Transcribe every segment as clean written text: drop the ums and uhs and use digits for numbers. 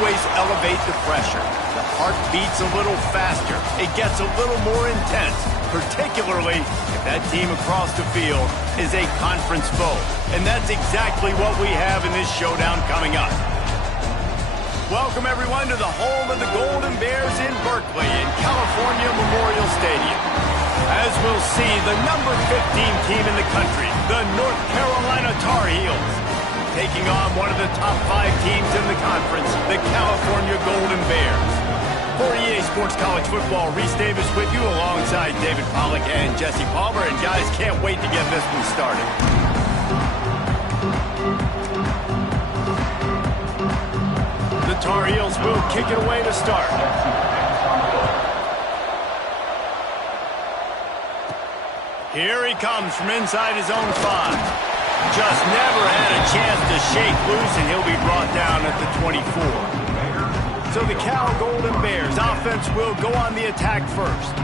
always elevate the pressure. The heart beats a little faster. It gets a little more intense, particularly if that team across the field is a conference foe. And that's exactly what we have in this showdown coming up. Welcome, everyone, to the home of the Golden Bears in Berkeley in California Memorial Stadium. As we'll see, the number 15 team in the country, the North Carolina Tar Heels, taking on one of the top 5 teams in the conference, the California Golden Bears. For EA Sports College Football, Reese Davis with you alongside David Pollack and Jesse Palmer. And guys, can't wait to get this one started. The Tar Heels will kick it away to start. Here he comes from inside his own 5. Just never had a chance to shake loose, and he'll be brought down at the 24. So the Cal Golden Bears offense will go on the attack first.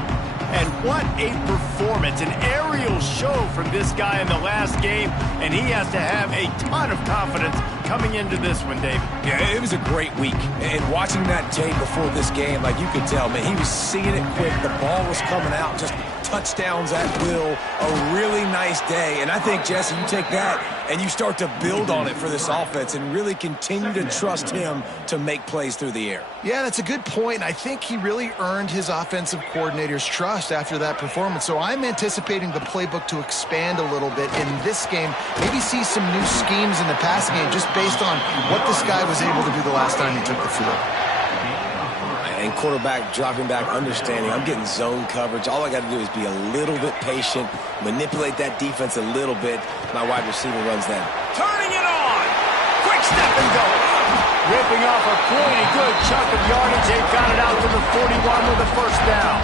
And what a performance, an aerial show from this guy in the last game, and he has to have a ton of confidence coming into this one, David. Yeah, it was a great week. And watching that tape before this game, like you could tell, man, he was seeing it quick. The ball was coming out, just touchdowns at will. A really nice day. And I think, Jesse, you take that and you start to build on it for this offense and really continue to trust him to make plays through the air. Yeah, that's a good point. I think he really earned his offensive coordinator's trust after that performance. So I'm anticipating the playbook to expand a little bit in this game. Maybe see some new schemes in the passing game just based on what this guy was able to do the last time he took the field. And quarterback dropping back, understanding I'm getting zone coverage. All I got to do is be a little bit patient, manipulate that defense a little bit. My wide receiver runs that. Turning it on. Quick step and go. Ripping off a pretty good chunk of yardage. They've got it out to the 41 with a first down.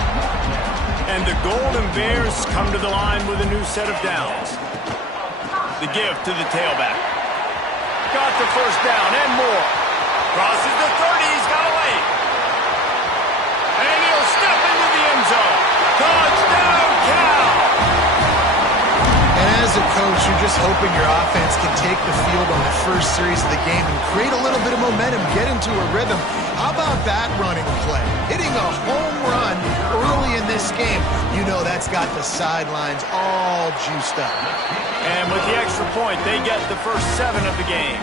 And the Golden Bears come to the line with a new set of downs. The give to the tailback. Got the first down and more. Crosses the 30. He's got a lane. And he'll step into the end zone. Touchdown, Cal! And as a coach, you're just hoping your offense can take the field on the first series of the game and create a little bit of momentum, get into a rhythm. How about that running play? Hitting a home run early in this game. You know that's got the sidelines all juiced up. And with the extra point, they get the first 7 of the game.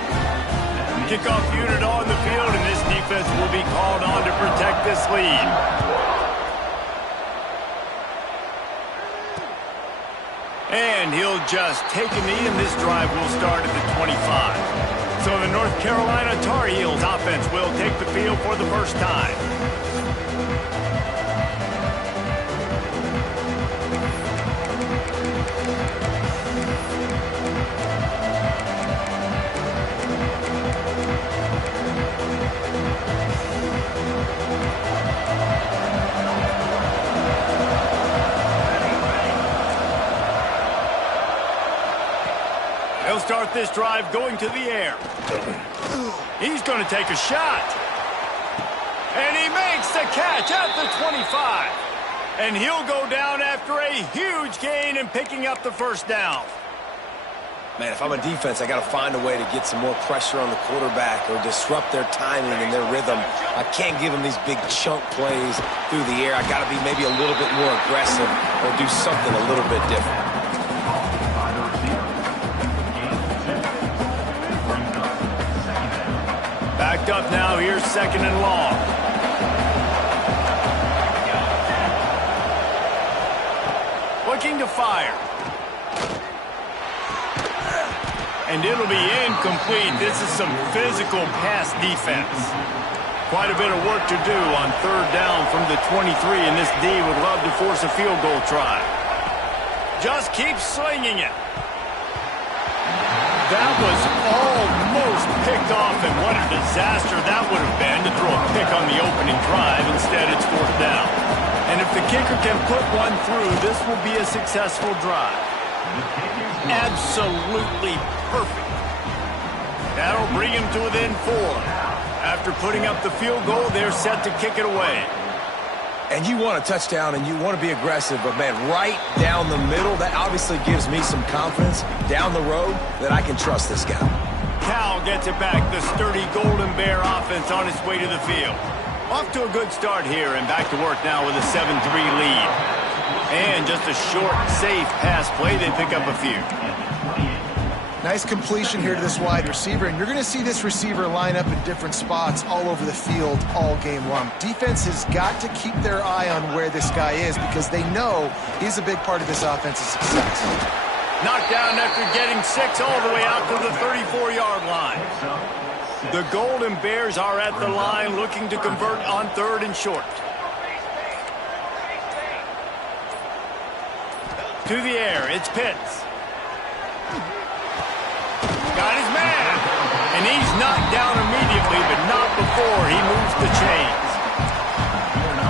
Kickoff unit on the field, and this defense will be called on to protect this lead. And he'll just take a knee, and this drive will start at the 25. So the North Carolina Tar Heels offense will take the field for the first time. He'll start this drive going to the air. He's going to take a shot. And he makes the catch at the 25. And he'll go down after a huge gain and picking up the first down. Man, if I'm a defense, I got to find a way to get some more pressure on the quarterback or disrupt their timing and their rhythm. I can't give them these big chunk plays through the air. I got to be maybe a little bit more aggressive or do something a little bit different. Backed up now, here's 2nd and long. Looking to fire. And it'll be incomplete. This is some physical pass defense. Quite a bit of work to do on 3rd down from the 23, and this D would love to force a field goal try. Just keep slinging it. That was almost picked off, and what a disaster that would have been to throw a pick on the opening drive. Instead, it's 4th down. And if the kicker can put one through, this will be a successful drive. Absolutely perfect. That'll bring him to within 4. After putting up the field goal, they're set to kick it away. And you want a touchdown and you want to be aggressive, but, man, right down the middle, that obviously gives me some confidence down the road that I can trust this guy. Cal gets it back. The sturdy Golden Bear offense on its way to the field. Off to a good start here, and back to work now with a 7-3 lead. And just a short, safe pass play. They pick up a few. Nice completion here to this wide receiver, and you're going to see this receiver line up in different spots all over the field all game long. Defense has got to keep their eye on where this guy is because they know he's a big part of this offense's success. Knocked down after getting 6 all the way out to the 34-yard line. The Golden Bears are at the line looking to convert on 3rd and short. To the air, it's Pitts. Got his man. And he's knocked down immediately, but not before he moves the chains.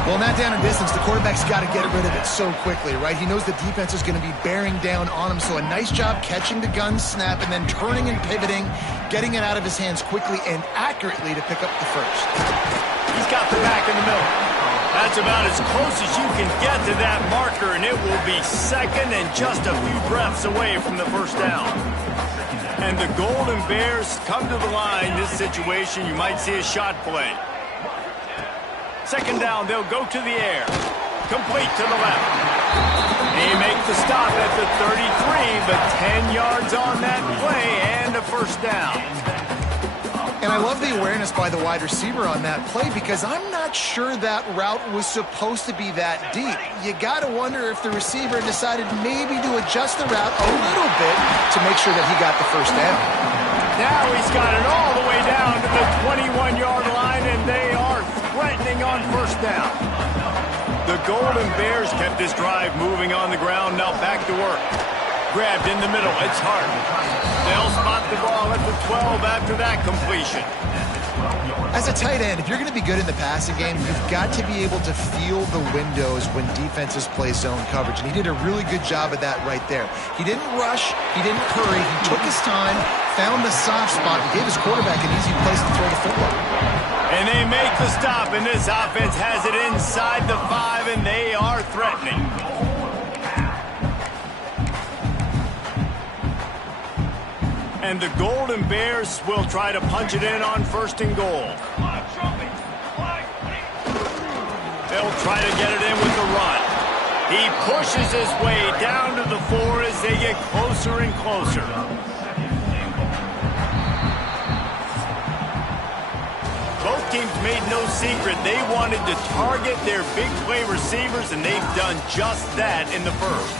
Well, in that down and distance, the quarterback's got to get rid of it so quickly, right? He knows the defense is going to be bearing down on him, so a nice job catching the gun snap and then turning and pivoting, getting it out of his hands quickly and accurately to pick up the first. He's got the back in the middle. That's about as close as you can get to that marker, and it will be second and just a few breaths away from the first down. And the Golden Bears come to the line. This situation, you might see a shot play. Second down, they'll go to the air. Complete to the left. They make the stop at the 33, but 10 yards on that play and a first down. And I love the awareness by the wide receiver on that play because I'm not sure that route was supposed to be that deep. You got to wonder if the receiver decided maybe to adjust the route a little bit to make sure that he got the first down. Now he's got it all the way down to the 21-yard line, and they are threatening on first down. The Golden Bears kept this drive moving on the ground. Now back to work. Grabbed in the middle. It's Hart. They'll spot the ball at the 12 after that completion. As a tight end, if you're going to be good in the passing game, you've got to be able to feel the windows when defenses play zone coverage. And he did a really good job of that right there. He didn't rush. He didn't hurry. He took his time, found the soft spot, and gave his quarterback an easy place to throw the football. And they make the stop, and this offense has it inside the 5, and they are threatening. And the Golden Bears will try to punch it in on 1st and goal. They'll try to get it in with the run. He pushes his way down to the 4 as they get closer and closer. Both teams made no secret they wanted to target their big play receivers, and they've done just that in the first.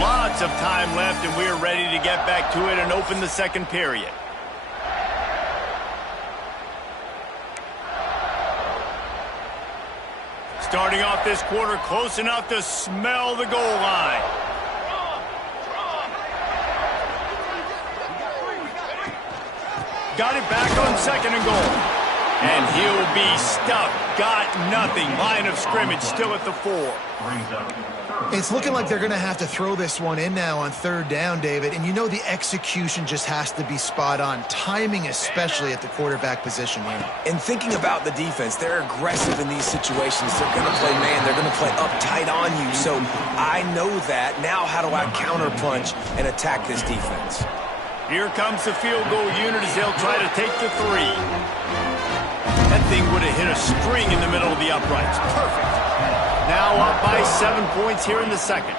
Lots of time left, and we're ready to get back to it and open the second period. Starting off this quarter close enough to smell the goal line. Got it back on 2nd and goal. And he'll be stuffed. Got nothing. Line of scrimmage still at the 4. It's looking like they're going to have to throw this one in now on 3rd down, David. And you know the execution just has to be spot on. Timing especially at the quarterback position here. And thinking about the defense, they're aggressive in these situations. They're going to play man. They're going to play uptight on you. So I know that. Now how do I counterpunch and attack this defense? Here comes the field goal unit as they'll try to take the 3. That thing would have hit a string in the middle of the uprights. Perfect. Now up by 7 points here in the second.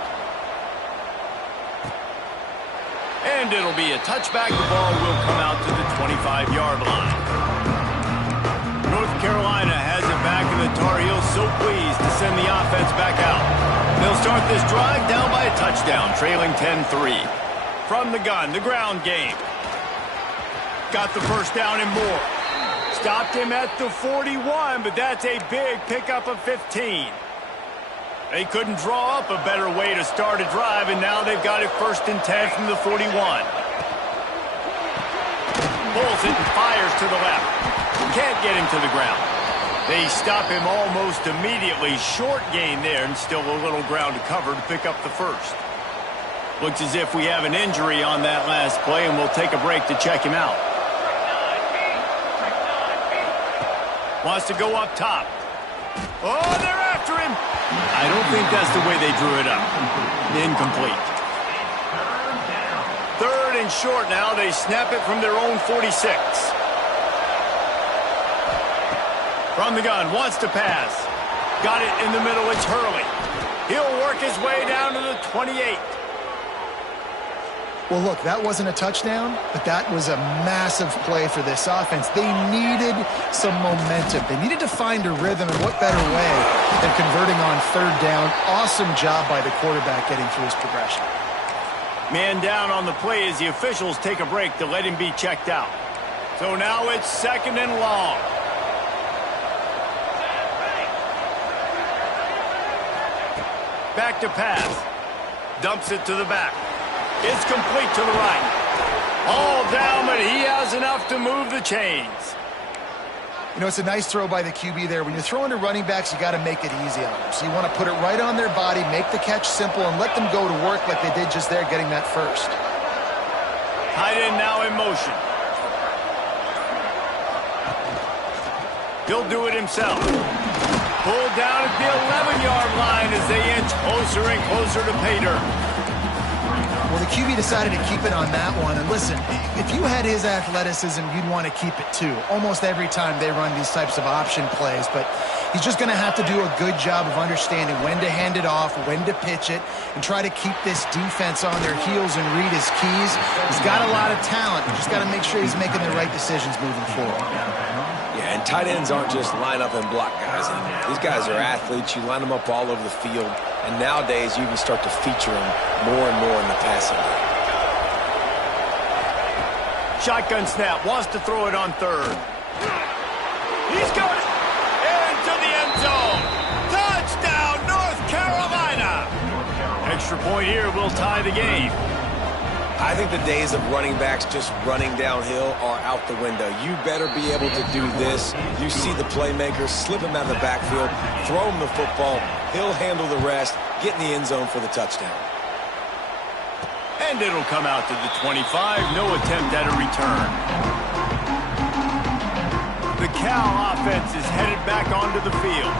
And it'll be a touchback. The ball will come out to the 25-yard line. North Carolina has it back, and the Tar Heels so pleased to send the offense back out. They'll start this drive down by a touchdown, trailing 10-3. From the gun, the ground game. Got the first down and more. Stopped him at the 41, but that's a big pickup of 15. They couldn't draw up a better way to start a drive, and now they've got it 1st and 10 from the 41. Pulls it and fires to the left. Can't get him to the ground. They stop him almost immediately. Short gain there, and still a little ground to cover to pick up the first. Looks as if we have an injury on that last play, and we'll take a break to check him out. Wants to go up top. Oh, they're after him. I don't think that's the way they drew it up. Incomplete. Third and short now. They snap it from their own 46. From the gun, wants to pass. Got it in the middle, it's Hurley. He'll work his way down to the 28. Well, look, that wasn't a touchdown, but that was a massive play for this offense. They needed some momentum. They needed to find a rhythm, and what better way than converting on third down. Awesome job by the quarterback getting through his progression. Man down on the play as the officials take a break to let him be checked out. So now it's second and long. Back to pass. Dumps it to the back. It's complete to the right. All down, but he has enough to move the chains. You know, it's a nice throw by the QB there. When you're throwing to running backs, you got to make it easy on them. So you want to put it right on their body, make the catch simple, and let them go to work like they did just there, getting that first. Tight end now in motion. He'll do it himself. Pulled down at the 11-yard line as they inch closer and closer to pay dirt. Well, the QB decided to keep it on that one. And listen, if you had his athleticism, you'd want to keep it too. Almost every time they run these types of option plays. But he's just going to have to do a good job of understanding when to hand it off, when to pitch it, and try to keep this defense on their heels and read his keys. He's got a lot of talent. You just got to make sure he's making the right decisions moving forward. Yeah, and tight ends aren't just line up and block guys anymore. These guys are athletes. You line them up all over the field. And nowadays, you can start to feature them more and more in the passing game. Shotgun snap. Wants to throw it on third. He's got it into the end zone. Touchdown, North Carolina. Extra point here will tie the game. I think the days of running backs just running downhill are out the window. You better be able to do this. You see the playmakers, slip him out of the backfield, throw him the football. He'll handle the rest, get in the end zone for the touchdown. And it'll come out to the 25. No attempt at a return. The Cal offense is headed back onto the field.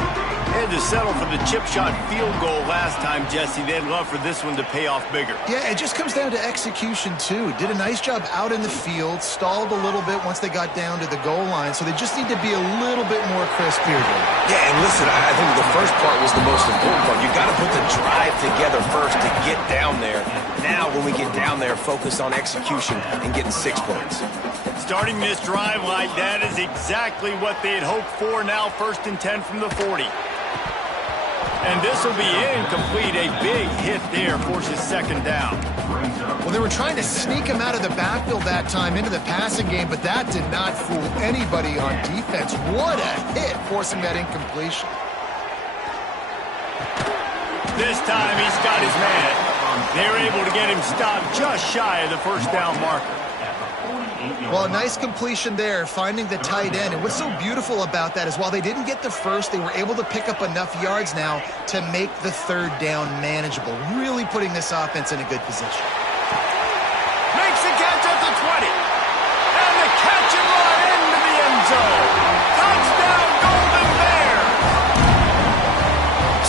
They had to settle for the chip shot field goal last time, Jesse. They'd love for this one to pay off bigger. Yeah, it just comes down to execution, too. Did a nice job out in the field, stalled a little bit once they got down to the goal line, so they just need to be a little bit more crisp here. Yeah, and listen, I think the first part was the most important part. You got to put the drive together first to get down there. Now, when we get down there, focus on execution and getting 6 points. Starting this drive like that is exactly what they had hoped for. Now 1st and 10 from the 40. And this will be incomplete. A big hit there forces second down. Well, they were trying to sneak him out of the backfield that time into the passing game, but that did not fool anybody on defense. What a hit, forcing that incompletion. This time he's got his man. They're able to get him stopped just shy of the first down marker. Well, a nice completion there, finding the tight end. And what's so beautiful about that is while they didn't get the first, they were able to pick up enough yards now to make the third down manageable, really putting this offense in a good position. Makes the catch at the 20. And the catch and run into the end zone. Touchdown, Golden Bears.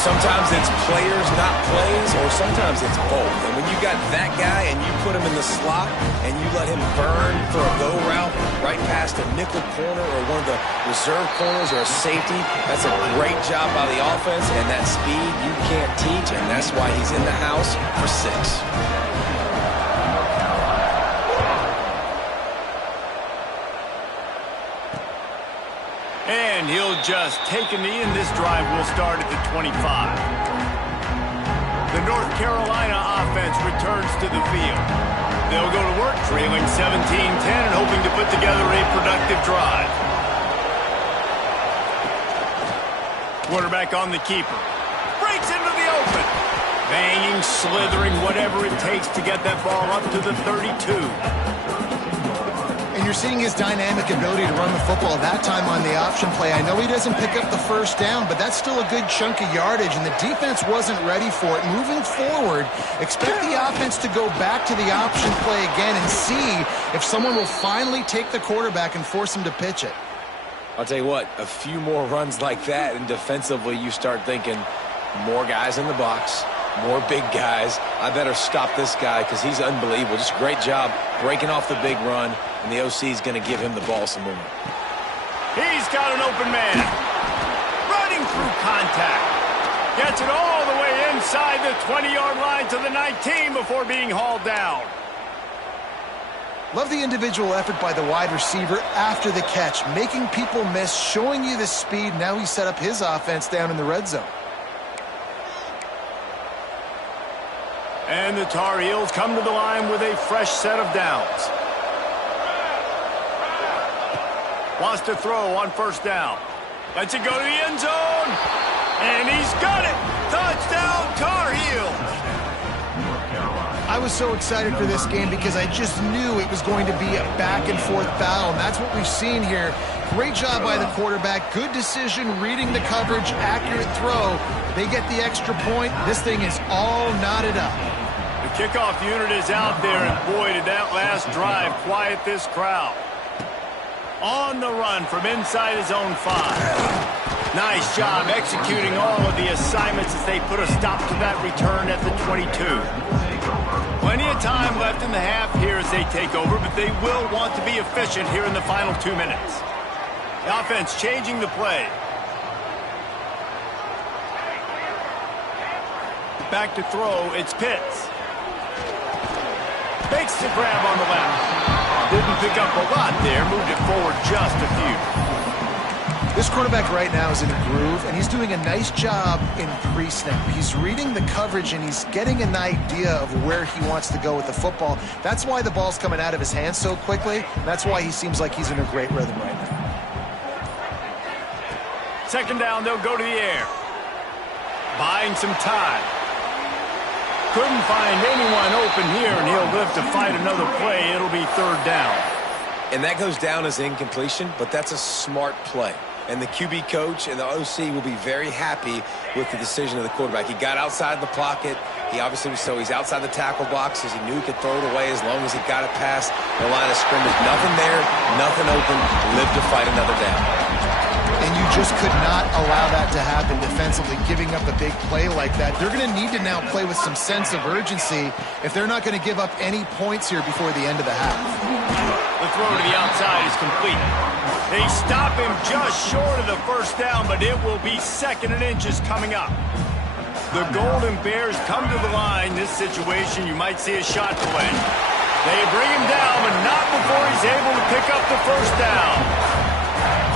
Sometimes it's players, not plays, or sometimes it's both. And when you got that guy and you put him in the slot and you let him burn for a go route right past a nickel corner or one of the reserve corners or a safety, that's a great job by the offense, and that speed you can't teach, and that's why he's in the house for 6. And he'll just take a knee, and this drive will start at the 25. The North Carolina offense returns to the field. They'll go to work trailing 17-10 and hoping to put together a productive drive. Quarterback on the keeper. Breaks into the open. Banging, slithering, whatever it takes to get that ball up to the 32. And you're seeing his dynamic ability to run the football that time on the option play. I know he doesn't pick up the first down, but that's still a good chunk of yardage, and the defense wasn't ready for it. Moving forward, expect the offense to go back to the option play again and see if someone will finally take the quarterback and force him to pitch it. I'll tell you what, a few more runs like that, and defensively you start thinking, More guys in the box, more big guys. I better stop this guy because he's unbelievable. Just a great job breaking off the big run, and the OC is going to give him the ball some more. He's got an open man. Running through contact. Gets it all the way inside the 20-yard line to the 19 before being hauled down. Love the individual effort by the wide receiver after the catch, making people miss, showing you the speed. Now he set up his offense down in the red zone. And the Tar Heels come to the line with a fresh set of downs. Wants to throw on first down. Lets it go to the end zone. And he's got it. Touchdown, Tar Heels. I was so excited for this game because I just knew it was going to be a back-and-forth battle, and that's what we've seen here. Great job by the quarterback. Good decision, reading the coverage, accurate throw. They get the extra point. This thing is all knotted up. The kickoff unit is out there, and boy, did that last drive quiet this crowd. On the run from inside his own 5. Nice job executing all of the assignments as they put a stop to that return at the 22. Plenty of time left in the half here as they take over, but they will want to be efficient here in the final 2 minutes. The offense changing the play. Back to throw, it's Pitts. Makes the grab on the left. Didn't pick up a lot there, moved it forward just a few. This quarterback right now is in a groove, and he's doing a nice job in pre-snap. He's reading the coverage, and he's getting an idea of where he wants to go with the football. That's why the ball's coming out of his hands so quickly. That's why he seems like he's in a great rhythm right now. Second down, they'll go to the air. Buying some time. Couldn't find anyone open here, and he'll live to fight another play. It'll be third down. And that goes down as incompletion, but that's a smart play. And the QB coach and the OC will be very happy with the decision of the quarterback. He got outside the pocket. He obviously was, so he's outside the tackle box as he knew he could throw it away as long as he got it past the line of scrimmage. Nothing there, nothing open. Live to fight another down. And you just could not allow that to happen defensively, giving up a big play like that. They're going to need to now play with some sense of urgency if they're not going to give up any points here before the end of the half. The throw to the outside is complete. They stop him just short of the first down, but it will be 2nd and inches coming up. The Golden Bears come to the line. This situation, you might see a shot play. They bring him down, but not before he's able to pick up the first down.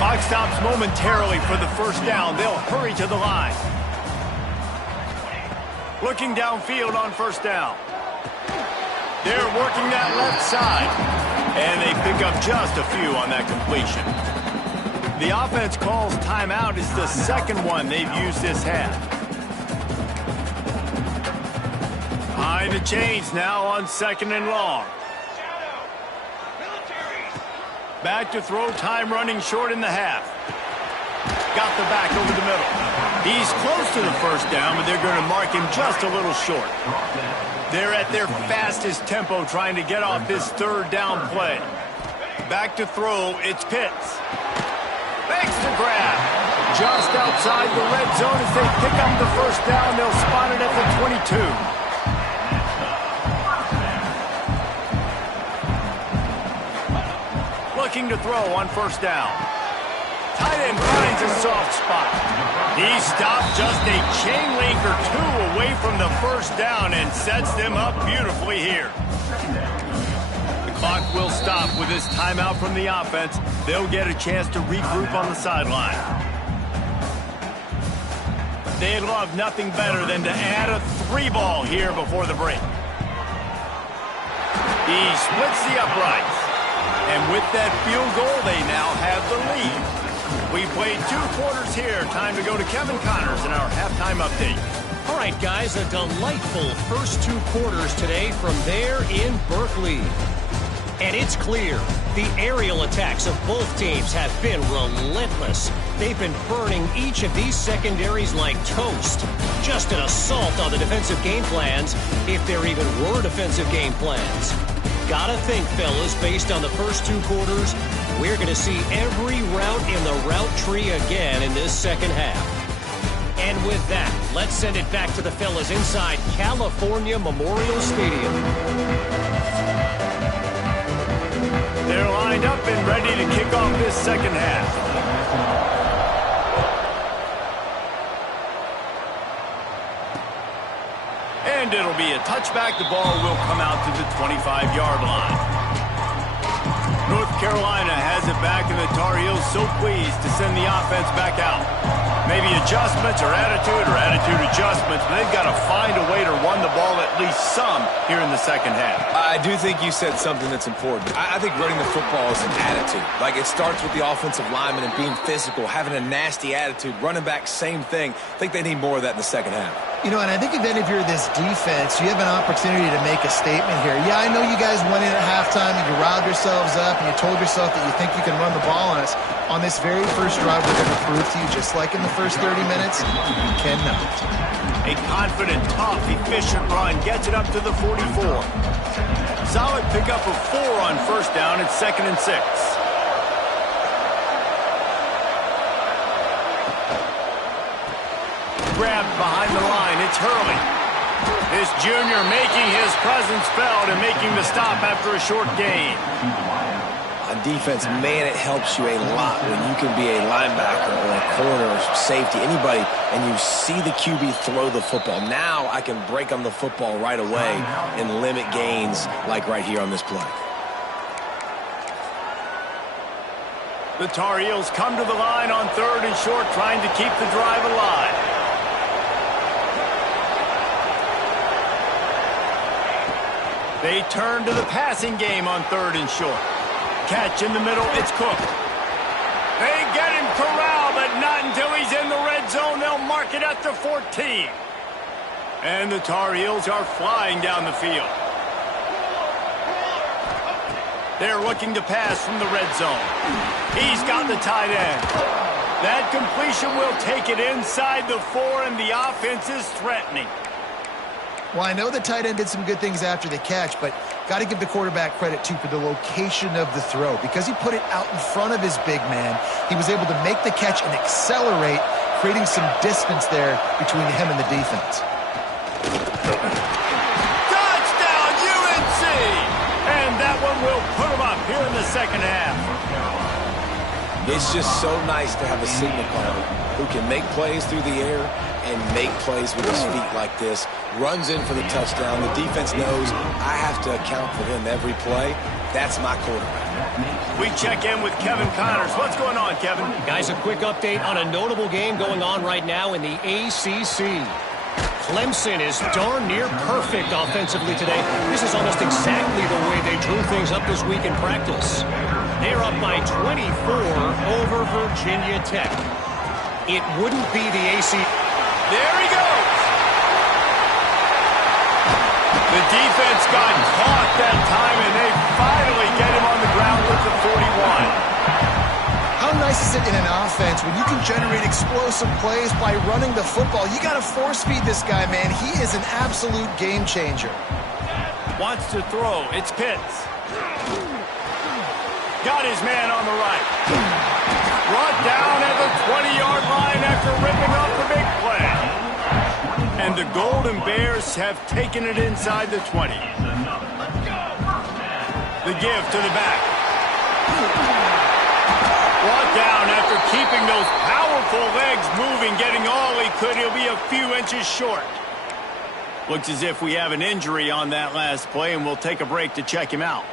Clock stops momentarily for the first down. They'll hurry to the line. Looking downfield on first down. They're working that left side. And they pick up just a few on that completion. The offense calls timeout. It's the second one they've used this half. Behind the chains now on 2nd and long. Back to throw, time running short in the half. Got the back over the middle. He's close to the first down, but they're going to mark him just a little short. They're at their fastest tempo trying to get off this third down play. Back to throw, it's Pitts. Makes the grab. Just outside the red zone as they pick up the first down. They'll spot it at the 22. Looking to throw on first down. Tight end finds a soft spot. He stopped just a chain link or 2 away from the first down and sets them up beautifully here. The clock will stop with this timeout from the offense. They'll get a chance to regroup on the sideline. They'd love nothing better than to add a 3-ball here before the break. He splits the uprights. And with that field goal, they now have the lead. We played 2 quarters here. Time to go to Kevin Connors in our halftime update. All right, guys, a delightful first 2 quarters today from there in Berkeley. And it's clear the aerial attacks of both teams have been relentless. They've been burning each of these secondaries like toast. Just an assault on the defensive game plans, if there even were defensive game plans. Gotta think, fellas, based on the first 2 quarters, we're going to see every route in the route tree again in this second half. And with that, let's send it back to the fellas inside California Memorial Stadium. They're lined up and ready to kick off this second half. And it'll be a touchback. The ball will come out to the 25-yard line. North Carolina has it back, and the Tar Heels so pleased to send the offense back out. Maybe adjustments or attitude adjustments, but they've got to find a way to run the ball at least some here in the second half. I do think you said something that's important. I think running the football is an attitude. Like, it starts with the offensive lineman and being physical, having a nasty attitude. Running back, same thing. I think they need more of that in the second half. You know, and I think even if you're this defense, you have an opportunity to make a statement here. Yeah, I know you guys went in at halftime and you riled yourselves up and you told yourself that you think you can run the ball on us. On this very first drive, we're going to prove to you, just like in the first 30 minutes, you cannot. A confident, tough, efficient run gets it up to the 44. Solid pickup of 4 on first down. It's 2nd and 6. Grabbed behind the line. It's Hurley. This junior making his presence felt and making the stop after a short gain. On defense, man, it helps you a lot when you can be a linebacker or a corner or safety, anybody, and you see the QB throw the football. Now I can break on the football right away and limit gains like right here on this play. The Tar Heels come to the line on 3rd and short, trying to keep the drive alive. They turn to the passing game on 3rd and short. Catch in the middle, it's Cook. They get him corralled, but not until he's in the red zone. They'll mark it at the 14. And the Tar Heels are flying down the field. They're looking to pass from the red zone. He's got the tight end. That completion will take it inside the 4, and the offense is threatening. Well, I know the tight end did some good things after the catch, but got to give the quarterback credit, too, for the location of the throw. Because he put it out in front of his big man, he was able to make the catch and accelerate, creating some distance there between him and the defense. Touchdown, UNC! And that one will put him up here in the second half. It's just so nice to have a signal caller who can make plays through the air and make plays with his feet like this. Runs in for the touchdown. The defense knows I have to account for him every play. That's my quarterback. We check in with Kevin Connors. What's going on, Kevin? Guys, a quick update on a notable game going on right now in the ACC. Clemson is darn near perfect offensively today. This is almost exactly the way they drew things up this week in practice. They're up by 24 over Virginia Tech. It wouldn't be the ACC. There he goes. The defense got caught that time, and they finally get him on the ground with the 41. How nice is it in an offense when you can generate explosive plays by running the football? You got to force feed this guy, man. He is an absolute game changer. Wants to throw. It's Pitts. Got his man on the right. Brought down at the 20-yard line after ripping off the big play. And the Golden Bears have taken it inside the 20. The give to the back. Brought down after keeping those powerful legs moving, getting all he could. He'll be a few inches short. Looks as if we have an injury on that last play, and we'll take a break to check him out.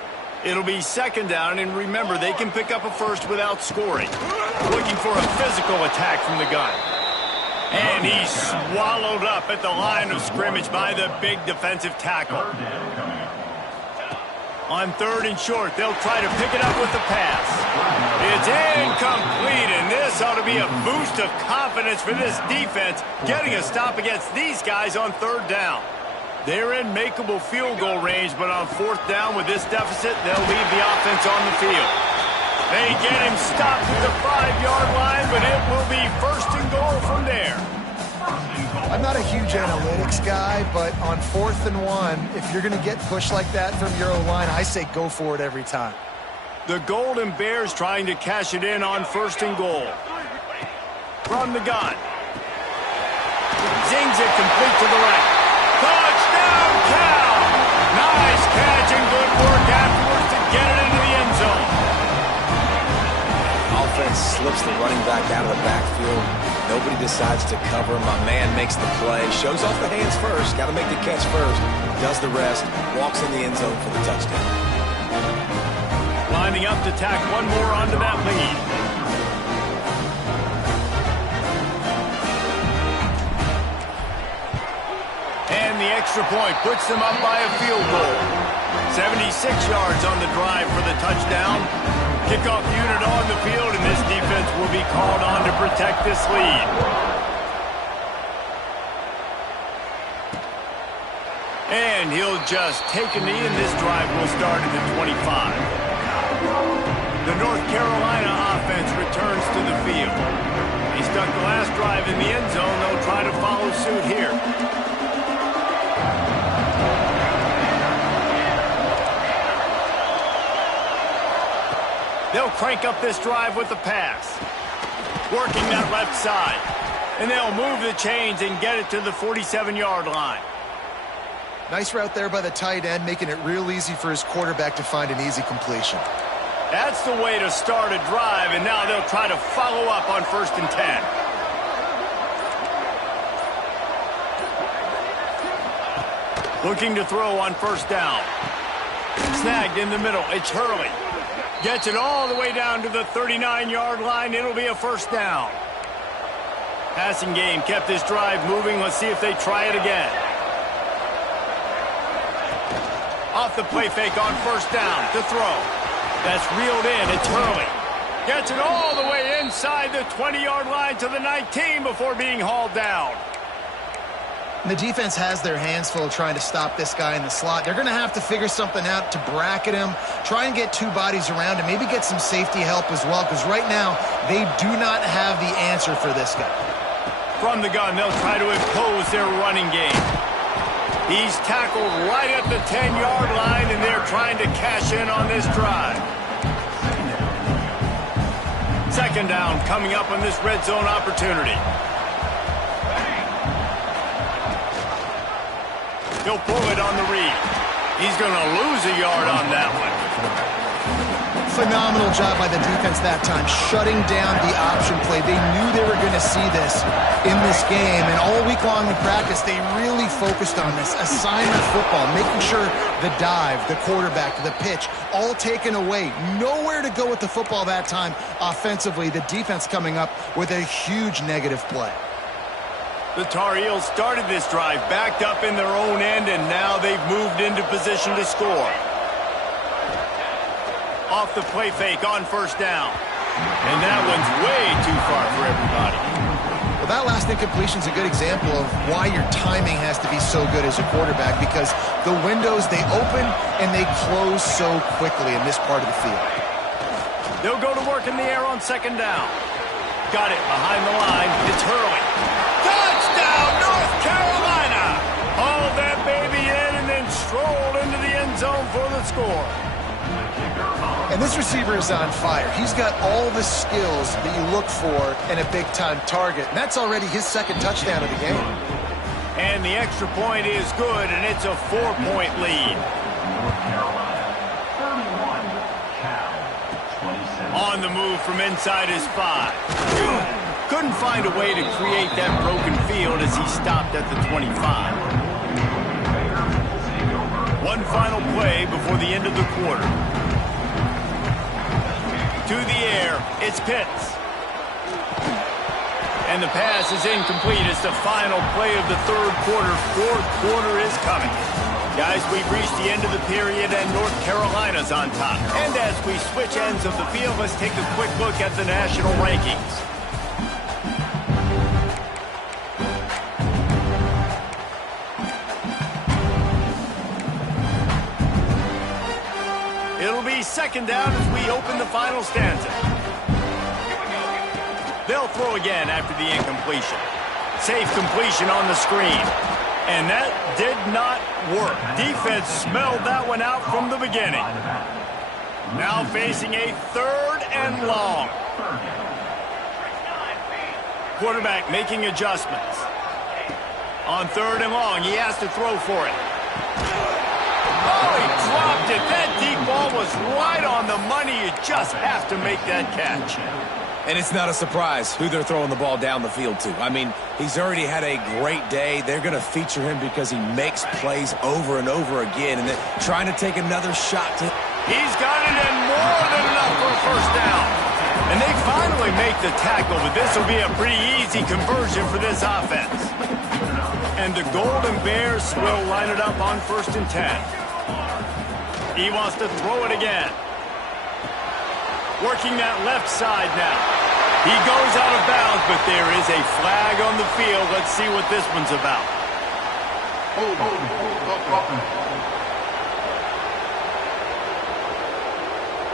It'll be 2nd down, and remember, they can pick up a first without scoring. Looking for a physical attack from the gun. And he's swallowed up at the line of scrimmage by the big defensive tackle. On 3rd and short, they'll try to pick it up with the pass. It's incomplete, and this ought to be a boost of confidence for this defense, getting a stop against these guys on 3rd down. They're in makeable field goal range, but on 4th down with this deficit, they'll leave the offense on the field. They get him stopped at the 5-yard line, but it will be 1st and goal from there. I'm not a huge analytics guy, but on 4th and 1, if you're going to get pushed like that from your O-line, I say go for it every time. The Golden Bears trying to cash it in on 1st and goal. From the gun. Slings it complete to the right. Touchdown, Cal! Nice catch and good work afterwards to get it into the end zone. Offense slips the running back out of the backfield. Nobody decides to cover. My man makes the play. Shows off the hands first. Got to make the catch first. Does the rest. Walks in the end zone for the touchdown. Lining up to tack one more onto that lead. And the extra point puts them up by a field goal. 76 yards on the drive for the touchdown. Kickoff unit on the field, and this defense will be called on to protect this lead. And he'll just take a knee, and this drive will start at the 25. The North Carolina offense returns to the field. He stuck the last drive in the end zone. They'll try to follow suit here. They'll crank up this drive with the pass. Working that left side. And they'll move the chains and get it to the 47-yard line. Nice route there by the tight end, making it real easy for his quarterback to find an easy completion. That's the way to start a drive, and now they'll try to follow up on 1st and 10. Looking to throw on 1st down. Snagged in the middle. It's Hurley. Gets it all the way down to the 39-yard line. It'll be a 1st down. Passing game kept this drive moving. Let's see if they try it again. Off the play fake on 1st down to throw. That's reeled in. It's Hurley. Gets it all the way inside the 20-yard line to the 19 before being hauled down. And the defense has their hands full trying to stop this guy in the slot. They're going to have to figure something out to bracket him, try and get 2 bodies around him, maybe get some safety help as well, because right now they do not have the answer for this guy. From the gun, they'll try to impose their running game. He's tackled right at the 10-yard line, and they're trying to cash in on this drive. 2nd down coming up on this red zone opportunity. He'll pull it on the read. He's going to lose a yard on that one. Phenomenal job by the defense that time, shutting down the option play. They knew they were going to see this in this game, and all week long in practice, they really focused on this assignment football, making sure the dive, the quarterback, the pitch, all taken away. Nowhere to go with the football that time offensively. The defense coming up with a huge negative play. The Tar Heels started this drive backed up in their own end, and now they've moved into position to score. Off the play fake on 1st down. And that one's way too far for everybody. Well, that last incompletion is a good example of why your timing has to be so good as a quarterback, because the windows, they open and they close so quickly in this part of the field. They'll go to work in the air on 2nd down. Got it behind the line. It's Hurley. Touchdown, North Carolina! Hauled that baby in and then strolled into the end zone for the score. And this receiver is on fire. He's got all the skills that you look for in a big-time target. And that's already his 2nd touchdown of the game. And the extra point is good, and it's a 4-point lead. On the move from inside his 5. Couldn't find a way to create that broken field as he stopped at the 25. One final play before the end of the quarter. To the air, it's Pitts. And the pass is incomplete. It's the final play of the 3rd quarter. 4th quarter is coming. Guys, we've reached the end of the period, and North Carolina's on top. And as we switch ends of the field, let's take a quick look at the national rankings. It'll be 2nd down as we open the final stanza. They'll throw again after the incompletion. Safe completion on the screen. And that did not work. Defense smelled that one out from the beginning. Now facing a 3rd and long. Quarterback making adjustments. On 3rd and long, he has to throw for it. Oh, he dropped it. That deep ball was right on the money. You just have to make that catch. And it's not a surprise who they're throwing the ball down the field to. I mean, he's already had a great day. They're going to feature him because he makes plays over and over again. And they're trying to take another shot to... He's got it and more than enough for a first down. And they finally make the tackle, but this will be a pretty easy conversion for this offense. And the Golden Bears will line it up on 1st and 10. He wants to throw it again. Working that left side now. He goes out of bounds, but there is a flag on the field. Let's see what this one's about.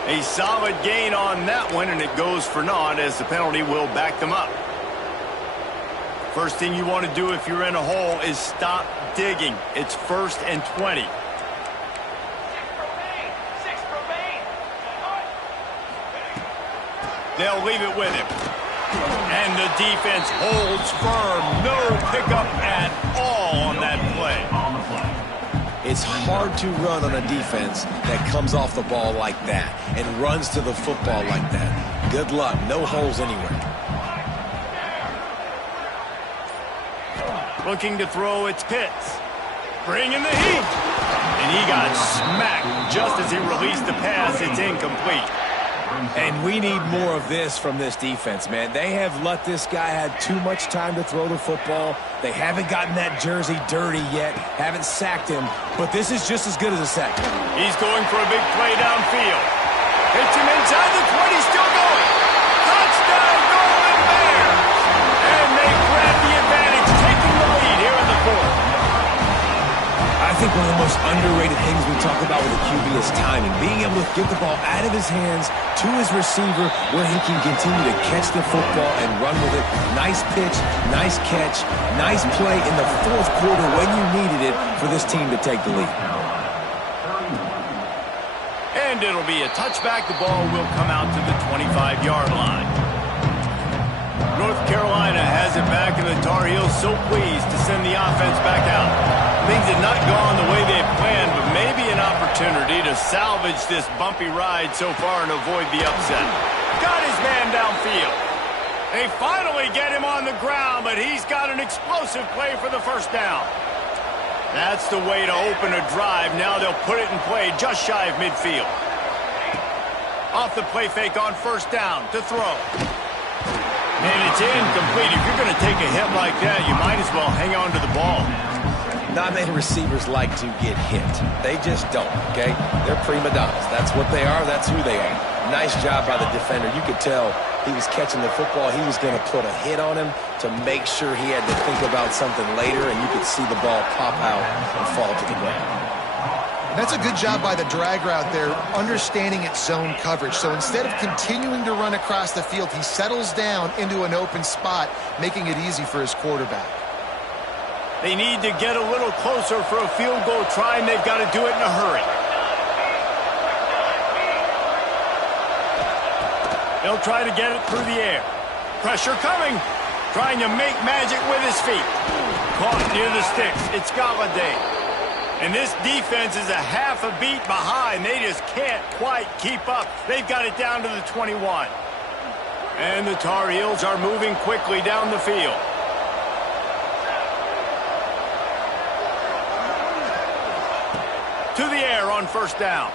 A solid gain on that one, and it goes for naught as the penalty will back them up. First thing you want to do if you're in a hole is stop digging. It's 1st and 20. They'll leave it with him. And the defense holds firm. No pickup at all on that play. It's hard to run on a defense that comes off the ball like that and runs to the football like that. Good luck. No holes anywhere. Looking to throw, it's Pitts. Bringing the heat. And he got smacked just as he released the pass. It's incomplete. And we need more of this from this defense, man. They have let this guy have too much time to throw the football. They haven't gotten that jersey dirty yet, haven't sacked him, but this is just as good as a sack. He's going for a big play downfield. Hits him inside the 20, still going. Touchdown, Golden Bears! And they grab the advantage, taking the lead here in the 4th. I think one of the most underrated things we talk about with a QB is timing. Being able to get the ball out of his hands to his receiver where he can continue to catch the football and run with it. Nice pitch, nice catch, nice play in the 4th quarter when you needed it for this team to take the lead. And it'll be a touchback. The ball will come out to the 25-yard line. North Carolina has it back, and the Tar Heels so pleased to send the offense back out. Things had not gone the way they had planned, but maybe an opportunity to salvage this bumpy ride so far and avoid the upset. Got his man downfield. They finally get him on the ground, but he's got an explosive play for the first down. That's the way to open a drive. Now they'll put it in play just shy of midfield. Off the play fake on 1st down to throw. And it's incomplete. If you're going to take a hit like that, you might as well hang on to the ball. Not many receivers like to get hit. They just don't, okay? They're prima donnas. That's what they are. That's who they are. Nice job by the defender. You could tell he was catching the football. He was going to put a hit on him to make sure he had to think about something later, and you could see the ball pop out and fall to the ground. That's a good job by the drag route there, understanding its zone coverage. So instead of continuing to run across the field, he settles down into an open spot, making it easy for his quarterback. They need to get a little closer for a field goal try, and they've got to do it in a hurry. They'll try to get it through the air. Pressure coming. Trying to make magic with his feet. Caught near the sticks. It's Galladay. And this defense is a half a beat behind. They just can't quite keep up. They've got it down to the 21. And the Tar Heels are moving quickly down the field. To the air on 1st down.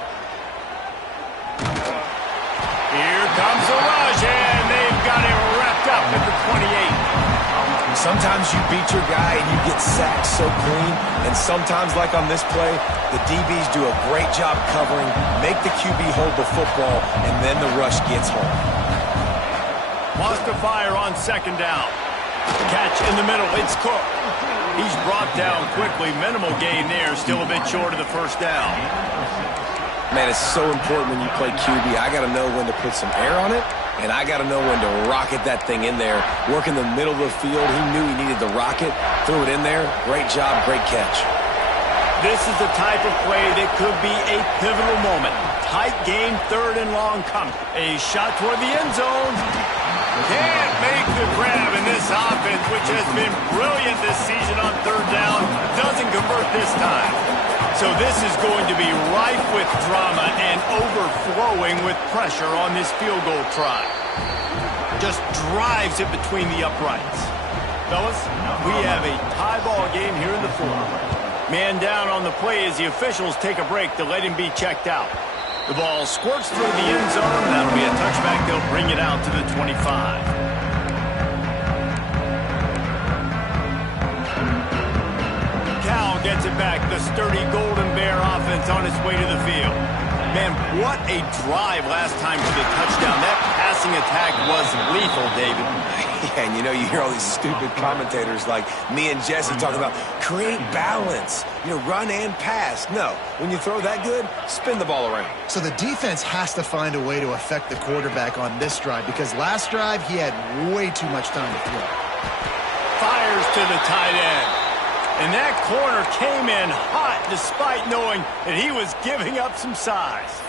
Here comes the rush, and they've got it wrapped up at the 28. Sometimes you beat your guy and you get sacked so clean, and sometimes, like on this play, the DBs do a great job covering, make the QB hold the football, and then the rush gets home. Wants to fire on 2nd down. Catch in the middle, it's Cook. He's brought down quickly. Minimal gain there, still a bit short of the 1st down. Man, it's so important when you play QB. I got to know when to put some air on it, and I got to know when to rocket that thing in there. Work in the middle of the field. He knew he needed the rocket. Threw it in there. Great job, great catch. This is the type of play that could be a pivotal moment. Tight game, 3rd and long coming. A shot toward the end zone. Can't make the grab, and this offense, which has been brilliant this season on third down, doesn't convert this time. So this is going to be rife with drama and overflowing with pressure on this field goal try. Just drives it between the uprights. Fellas, we have a tie ball game here in the fourth. Man down on the play as the officials take a break to let him be checked out. The ball squirts through the end zone. That'll be a touchback. They'll bring it out to the 25. Cal gets it back. The sturdy Golden Bear offense on its way to the field. Man, what a drive last time for the touchdown. That passing attack was lethal, David. Yeah, and you hear all these stupid commentators like me and Jesse talking about create balance, run and pass. No, when you throw that good, spin the ball around. So the defense has to find a way to affect the quarterback on this drive because last drive he had way too much time to throw. Fires to the tight end. And that corner came in hot despite knowing that he was giving up some size.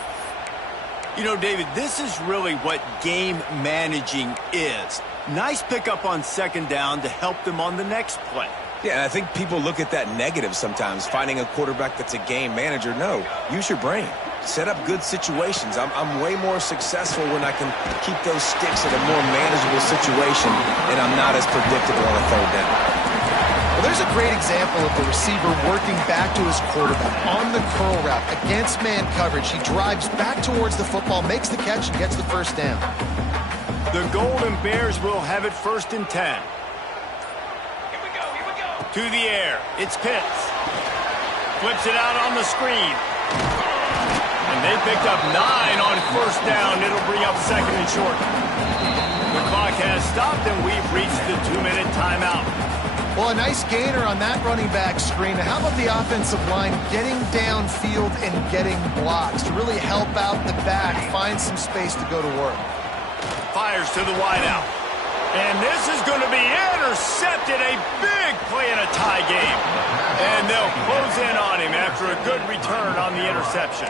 David, this is really what game managing is. Nice pickup on second down to help them on the next play. Yeah, and I think people look at that negative sometimes, finding a quarterback that's a game manager. No, use your brain. Set up good situations. I'm way more successful when I can keep those sticks in a more manageable situation, and I'm not as predictable on a third down. Well, there's a great example of the receiver working back to his quarterback on the curl route against man coverage. He drives back towards the football, makes the catch, and gets the first down. The Golden Bears will have it 1st and 10. Here we go. To the air. It's Pitts. Flips it out on the screen. And they picked up 9 on 1st down. It'll bring up 2nd and short. The clock has stopped, and we've reached the 2-minute timeout. Well, a nice gainer on that running back screen. How about the offensive line getting downfield and getting blocks to really help out the back, find some space to go to work? Fires to the wideout. And this is going to be intercepted. A big play in a tie game. And they'll close in on him after a good return on the interception.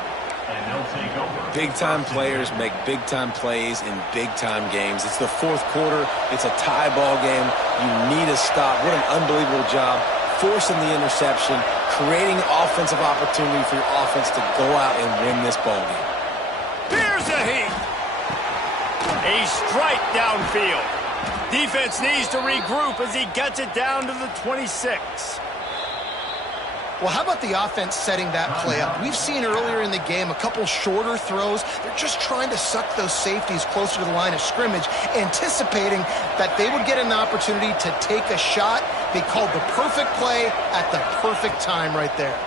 Big-time players make big-time plays in big-time games. It's the fourth quarter. It's a tie ball game. You need a stop. What an unbelievable job forcing the interception, creating offensive opportunity for your offense to go out and win this ball game. Here's a heat. A strike downfield. Defense needs to regroup as he gets it down to the 26. Well, how about the offense setting that play up? We've seen earlier in the game a couple shorter throws. They're just trying to suck those safeties closer to the line of scrimmage, anticipating that they would get an opportunity to take a shot. They called the perfect play at the perfect time right there.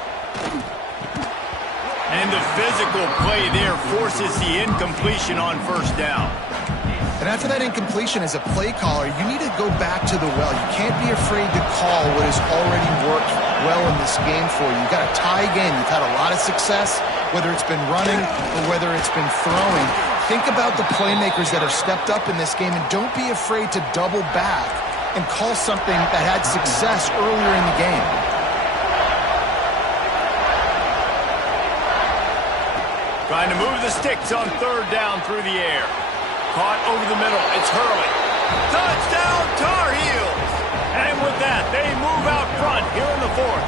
And the physical play there forces the incompletion on 1st down. And after that incompletion, as a play caller, you need to go back to the well. You can't be afraid to call what has already worked well in this game for you. You've got to tie again. You've had a lot of success, whether it's been running or whether it's been throwing. Think about the playmakers that have stepped up in this game, and don't be afraid to double back and call something that had success earlier in the game. Trying to move the sticks on 3rd down through the air. Caught over the middle. It's Hurley. Touchdown, Tar Heels! And with that, they move out front here in the 4th.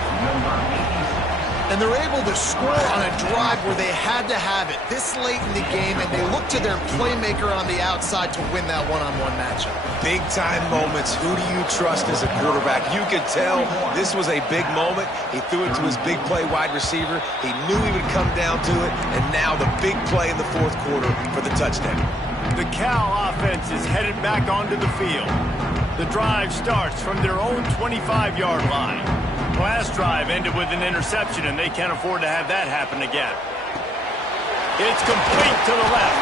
And they're able to score on a drive where they had to have it this late in the game, and they look to their playmaker on the outside to win that one-on-one matchup. Big-time moments. Who do you trust as a quarterback? You could tell this was a big moment. He threw it to his big play wide receiver. He knew he would come down to it, and now the big play in the 4th quarter for the touchdown. The Cal offense is headed back onto the field. The drive starts from their own 25-yard line. Last drive ended with an interception, and they can't afford to have that happen again. It's complete to the left.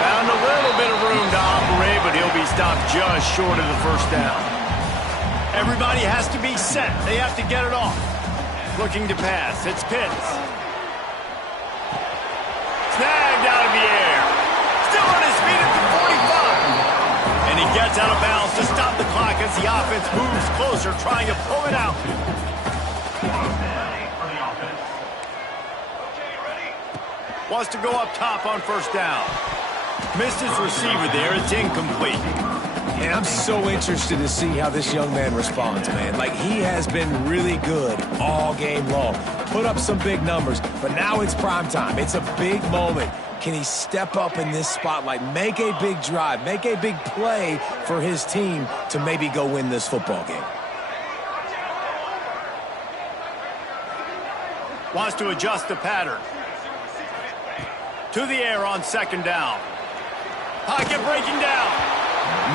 Found a little bit of room to operate, but he'll be stopped just short of the 1st down. Everybody has to be set. They have to get it off. Looking to pass. It's Pitts. Snagged out of the air. Still on his feet at the 45. And he gets out of bounds to stop the clock as the offense moves closer, trying to pull it out. Wants to go up top on 1st down. Missed his receiver there. It's incomplete. And I'm so interested to see how this young man responds, man. Like, he has been really good all game long. Put up some big numbers, but now it's prime time. It's a big moment. Can he step up in this spotlight, make a big drive, make a big play for his team to maybe go win this football game? Wants to adjust the pattern. To the air on second down. Pocket breaking down.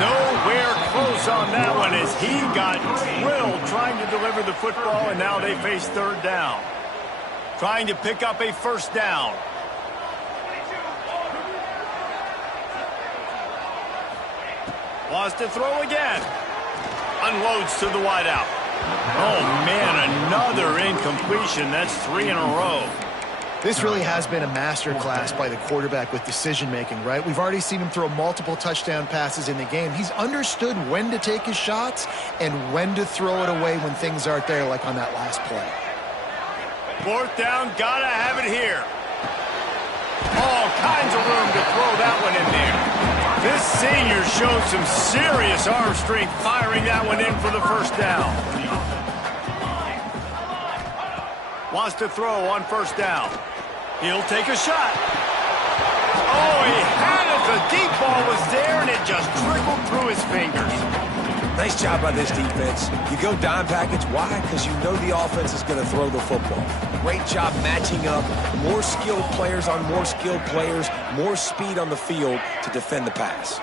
Nowhere close on that one as he got drilled trying to deliver the football, and now they face third down. Trying to pick up a first down. Wants to throw again. Unloads to the wideout. Oh, man, another incompletion. That's 3 in a row. This really has been a masterclass by the quarterback with decision-making, right? We've already seen him throw multiple touchdown passes in the game. He's understood when to take his shots and when to throw it away when things aren't there, like on that last play. Fourth down, gotta have it here. All kinds of room to throw that one in there. This senior showed some serious arm strength firing that one in for the first down. Wants to throw on first down. He'll take a shot. Oh, he had it. The deep ball was there, and it just trickled through his fingers. Nice job by this defense. You go dime package. Why? Because you know the offense is going to throw the football. Great job matching up. More skilled players on more skilled players. More speed on the field to defend the pass.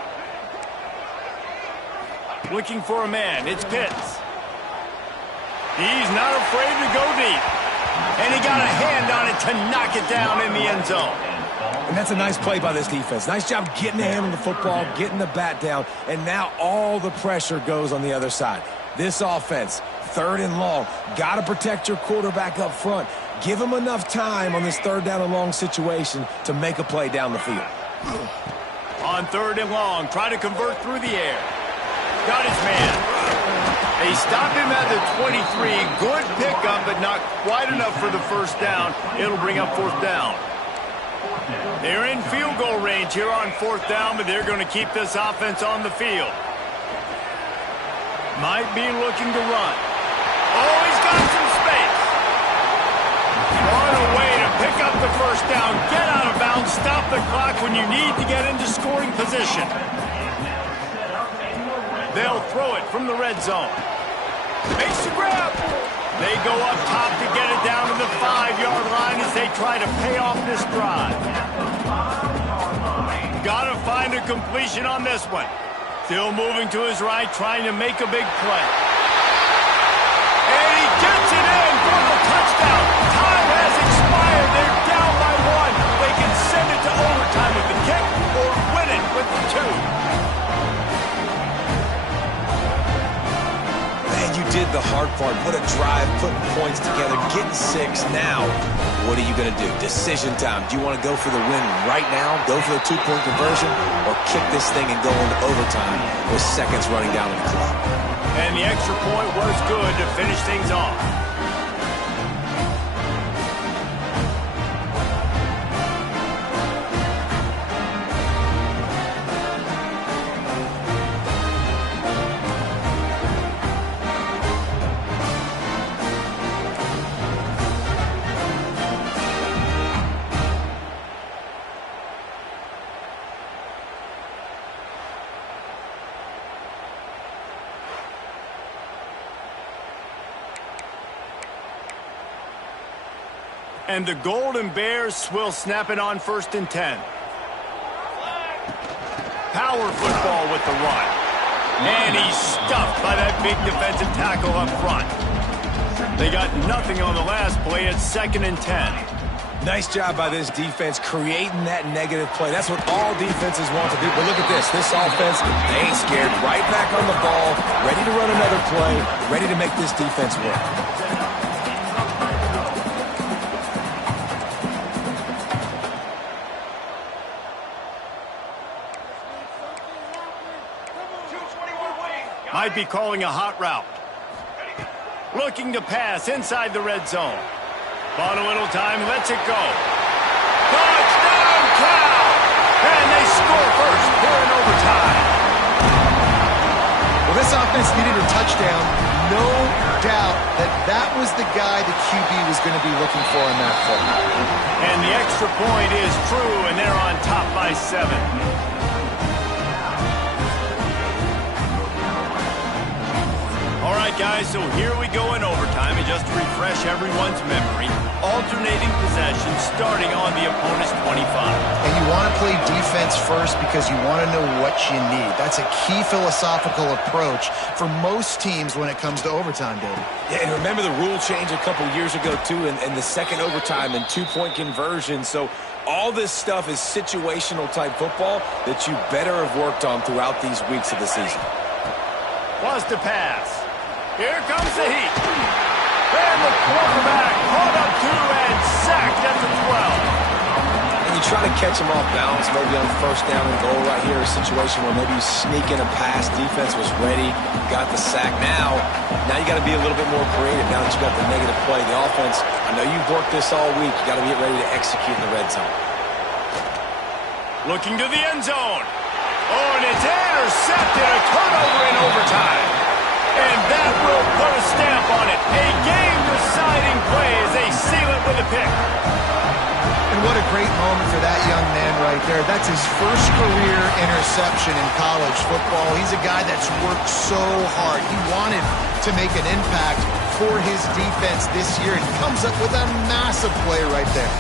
Looking for a man. It's Pitts. He's not afraid to go deep. And he got a hand on it to knock it down in the end zone. And that's a nice play by this defense. Nice job getting a hand on the football, getting the bat down, and now all the pressure goes on the other side. This offense, third and long, got to protect your quarterback up front. Give him enough time on this third down and long situation to make a play down the field. On third and long, try to convert through the air. Got his man. They stopped him at the 23. Good pickup, but not quite enough for the first down. It'll bring up fourth down. They're in field goal range here on fourth down, but they're going to keep this offense on the field. Might be looking to run. Oh, he's got some space. On a way to pick up the first down. Get out of bounds. Stop the clock when you need to get into scoring position. They'll throw it from the red zone. Makes the grab. They go up top to get it down to the 5-yard line as they try to pay off this drive. Got to find a completion on this one. Still moving to his right, trying to make a big play. And he gets it in for the touchdown. Time has expired. They're down by 1. They can send it to overtime with the kick or win it with the 2. You did the hard part. What a drive, putting points together, getting 6. Now, what are you going to do? Decision time. Do you want to go for the win right now, go for the 2-point conversion, or kick this thing and go into overtime with seconds running down on the clock? And the extra point was good to finish things off. And the Golden Bears will snap it on 1st and 10. Power football with the run. And he's stuffed by that big defensive tackle up front. They got nothing on the last play. It's 2nd and 10. Nice job by this defense creating that negative play. That's what all defenses want to do. But look at this. This offense, they ain't scared. Right back on the ball, ready to run another play, ready to make this defense work. Might be calling a hot route. Looking to pass inside the red zone. Bought a little time, lets it go. Touchdown, Cal! And they score this offense needed a touchdown, no doubt that was the guy the QB was going to be looking for on that play. And the extra point is true, and they're on top by 7. All right, guys, so here we go in overtime, and just to refresh everyone's memory, alternating possession starting on the opponent's 25. And you want to play defense first because you want to know what you need. That's a key philosophical approach for most teams when it comes to overtime, David. Yeah, and remember the rule change a couple years ago, too, and the second overtime and two-point conversion. So all this stuff is situational type football that you better have worked on throughout these weeks of the season. Was to pass. Here comes the heat. And the quarterback caught up to and sacked at the 12. And you try to catch him off balance, maybe on first down and goal right here, a situation where maybe you sneak in a pass, defense was ready, got the sack. Now you got to be a little bit more creative now that you got the negative play. The offense, I know you've worked this all week. You got to get ready to execute in the red zone. Looking to the end zone. Oh, and it's intercepted, a turnover in overtime. And that will put a stamp on it. A game-deciding play as they seal it with a pick. And what a great moment for that young man right there. That's his first career interception in college football. He's a guy that's worked so hard. He wanted to make an impact for his defense this year, and he comes up with a massive play right there.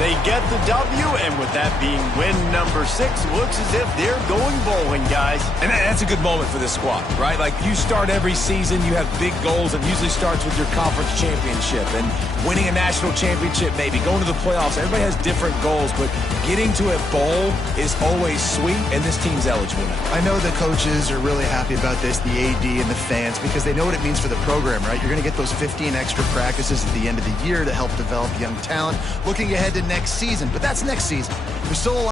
They get the W, and with that being win number 6, looks as if they're going bowling, guys. And that's a good moment for this squad, right? Like, you start every season, you have big goals. It usually starts with your conference championship and winning a national championship, maybe going to the playoffs. Everybody has different goals, but getting to a bowl is always sweet, and this team's eligible now. I know the coaches are really happy about this, the AD and the fans, because they know what it means for the program, right? You're going to get those 15 extra practices at the end of the year to help develop young talent, looking ahead to next season. But that's next season. There's still a lot